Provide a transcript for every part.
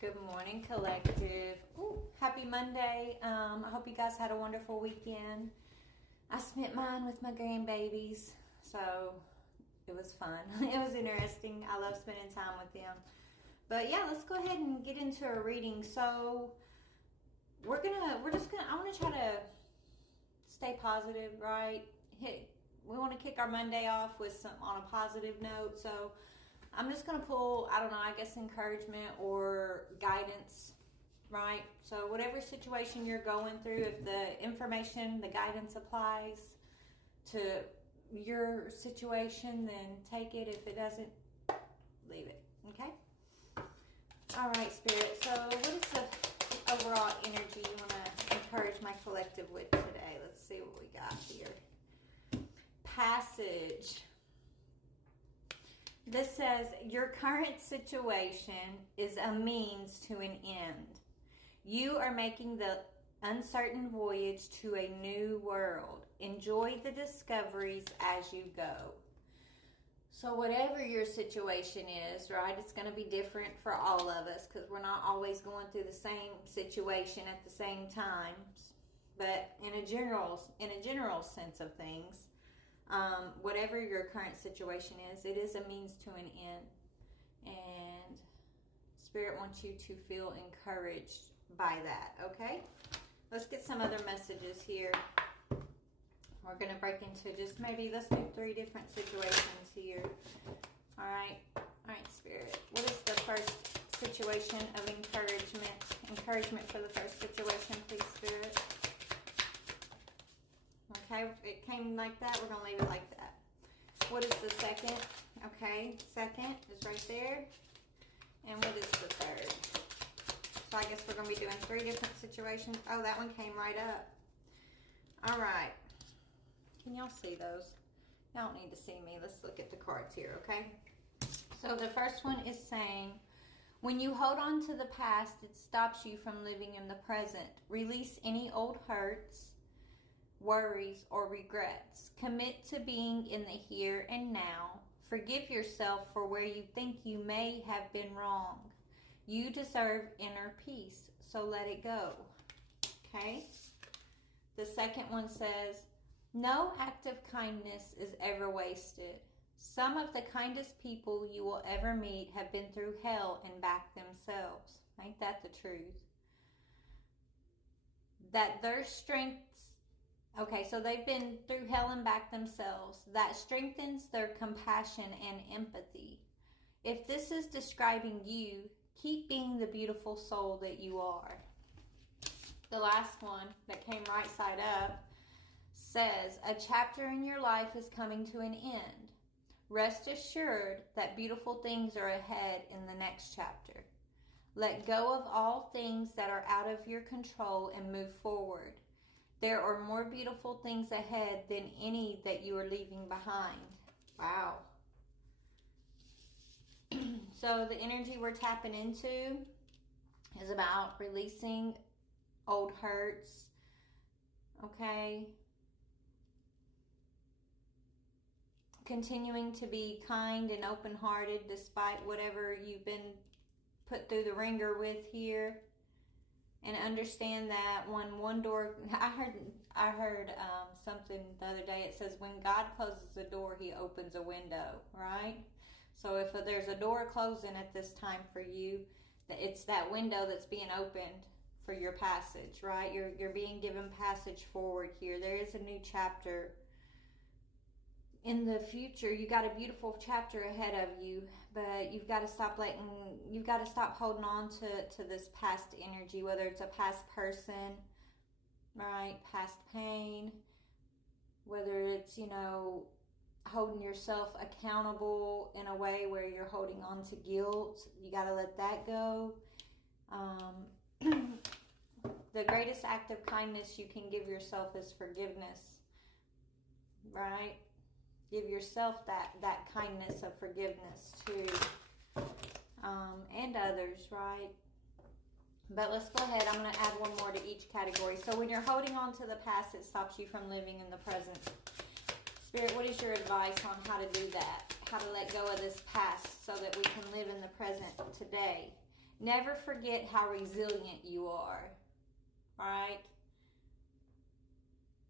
Good morning, collective. Ooh, happy Monday. I hope you guys had a wonderful weekend. I spent mine with my grandbabies, so it was fun. It was interesting. I love spending time with them. But yeah, let's go ahead and get into a reading. So I want to try to stay positive, right? We want to kick our Monday off with on a positive note. So I'm just going to pull, I don't know, I guess encouragement or guidance, right? So whatever situation you're going through, if the information, the guidance applies to your situation, then take it. If it doesn't, leave it, okay? All right, Spirit. So what is the overall energy you want to encourage my collective with today? Let's see what we got here. Passage. This says, your current situation is a means to an end. You are making the uncertain voyage to a new world. Enjoy the discoveries as you go. So whatever your situation is, right, it's going to be different for all of us because we're not always going through the same situation at the same time. But in a general sense of things, whatever your current situation is, it is a means to an end. And Spirit wants you to feel encouraged by that, okay? Let's get some other messages here. We're going to break into just maybe, let's do 3 different situations here. All right, Spirit. What is the first situation of encouragement? Encouragement for the first situation, please, Spirit. Okay, it came like that. We're going to leave it like that. What is the second? Okay, second is right there. And what is the third? So I guess we're going to be doing 3 different situations. Oh, that one came right up. All right. Can y'all see those? Y'all don't need to see me. Let's look at the cards here, okay? So the first one is saying, when you hold on to the past, it stops you from living in the present. Release any old hurts, worries, or regrets. Commit to being in the here and now. Forgive yourself for where you think you may have been wrong. You deserve inner peace, so let it go. Okay? The second one says, no act of kindness is ever wasted. Some of the kindest people you will ever meet have been through hell and back themselves. Ain't that the truth? That their strengths, okay, so they've been through hell and back themselves. That strengthens their compassion and empathy. If this is describing you, keep being the beautiful soul that you are. The last one that came right side up says, a chapter in your life is coming to an end. Rest assured that beautiful things are ahead in the next chapter. Let go of all things that are out of your control and move forward. There are more beautiful things ahead than any that you are leaving behind. Wow. So the energy we're tapping into is about releasing old hurts. Okay. Continuing to be kind and open-hearted despite whatever you've been put through the ringer with here. And understand that when one door, I heard something the other day. It says when God closes a door, He opens a window, right? So if there's a door closing at this time for you, it's that window that's being opened for your passage, right? You're being given passage forward here. There is a new chapter in the future. You got a beautiful chapter ahead of you, but you've got to stop holding on to this past energy, whether it's a past person, right? Past pain, whether it's, holding yourself accountable in a way where you're holding on to guilt. You got to let that go. The greatest act of kindness you can give yourself is forgiveness, right? Give yourself that kindness of forgiveness too, and others, right? But let's go ahead. I'm going to add one more to each category. So when you're holding on to the past, it stops you from living in the present. Spirit, what is your advice on how to do that? How to let go of this past so that we can live in the present today? Never forget how resilient you are. Right?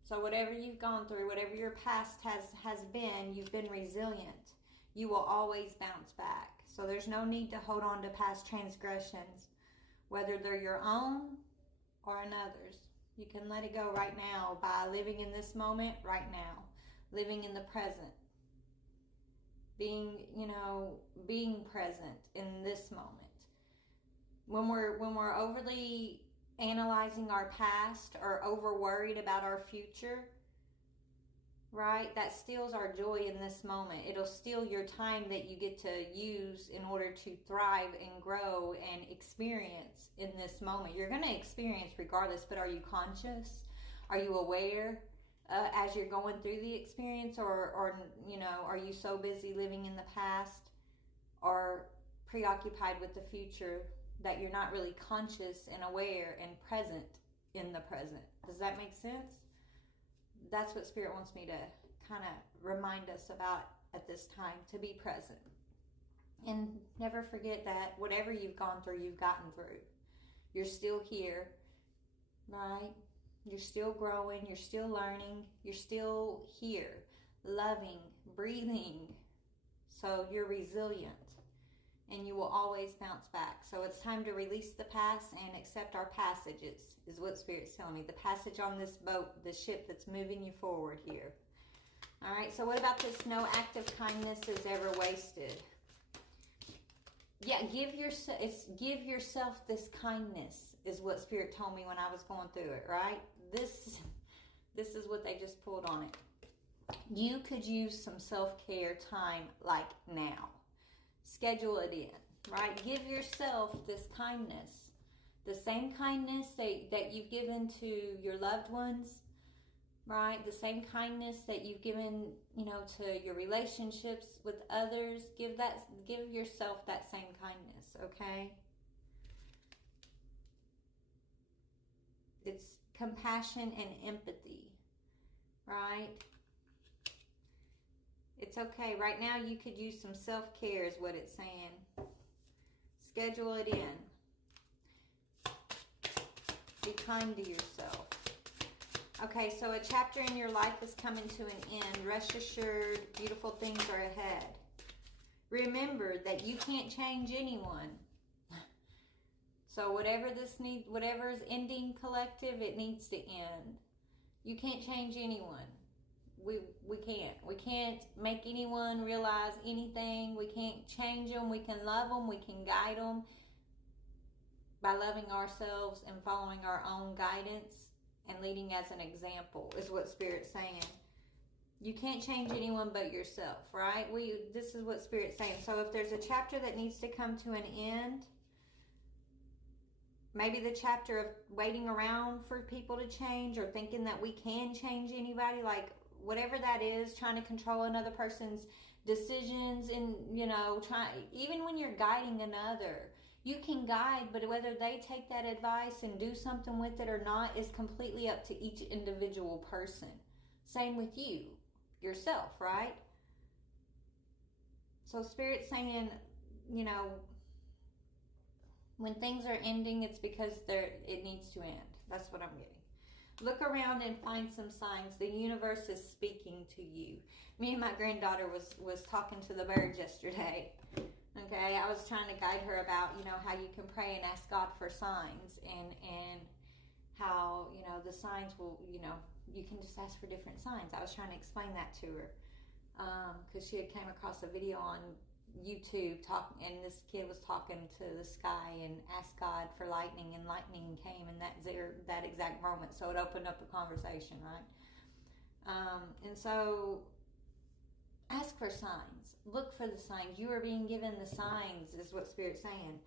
So whatever you've gone through, whatever your past has been, you've been resilient. You will always bounce back. So there's no need to hold on to past transgressions, whether they're your own or another's. You can let it go right now by living in this moment right now, living in the present, being present in this moment. When we're overly analyzing our past or over worried about our future, right, that steals our joy in this moment. It'll steal your time that you get to use in order to thrive and grow and experience in this moment. You're going to experience regardless, but are you conscious? Are you aware as you're going through the experience, or are you so busy living in the past or preoccupied with the future that you're not really conscious and aware and present in the present? Does that make sense? That's what Spirit wants me to kind of remind us about at this time, to be present. And never forget that whatever you've gone through, you've gotten through. You're still here, right? You're still growing, you're still learning, you're still here, loving, breathing. So you're resilient, and you will always bounce back. So it's time to release the past and accept our passages, is what Spirit's telling me. The passage on this boat, the ship that's moving you forward here. All right, so what about this? No act of kindness is ever wasted. Yeah, give yourself this kindness, is what Spirit told me when I was going through it, right? This is what they just pulled on it. You could use some self-care time like now. Schedule it in, right? Give yourself this kindness. The same kindness that you've given to your loved ones, right? The same kindness that you've given, to your relationships with others. Give yourself that same kindness, okay? It's compassion and empathy, right? It's okay. Right now you could use some self-care is what it's saying. Schedule it in. Be kind to yourself. Okay, so a chapter in your life is coming to an end. Rest assured, beautiful things are ahead. Remember that you can't change anyone. So whatever is ending collective, it needs to end. You can't change anyone. We can't. We can't make anyone realize anything. We can't change them. We can love them. We can guide them by loving ourselves and following our own guidance and leading as an example, is what Spirit's saying. You can't change anyone but yourself, right? This is what Spirit's saying. So if there's a chapter that needs to come to an end, maybe the chapter of waiting around for people to change, or thinking that we can change anybody, like whatever that is, trying to control another person's decisions, and even when you're guiding another, you can guide, but whether they take that advice and do something with it or not is completely up to each individual person. Same with you, yourself, right? So Spirit's saying, when things are ending, it's because it needs to end. That's what I'm getting. Look around and find some signs. The universe is speaking to you. Me and my granddaughter was talking to the birds yesterday. Okay, I was trying to guide her about, how you can pray and ask God for signs, and how, the signs will, you can just ask for different signs. I was trying to explain that to her because she had came across a video on YouTube and this kid was talking to the sky and asked God for lightning, and lightning came in that exact moment. So it opened up a conversation, right? And so ask for signs. Look for the signs. You are being given the signs, is what Spirit's saying.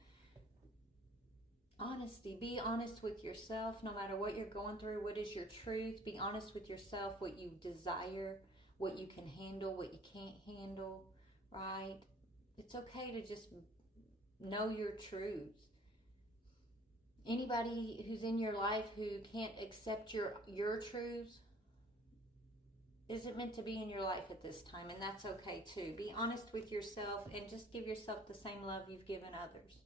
Honesty. Be honest with yourself no matter what you're going through. What is your truth? Be honest with yourself, what you desire, what you can handle, what you can't handle, right? It's okay to just know your truth. Anybody who's in your life who can't accept your truths isn't meant to be in your life at this time, and that's okay too. Be honest with yourself and just give yourself the same love you've given others.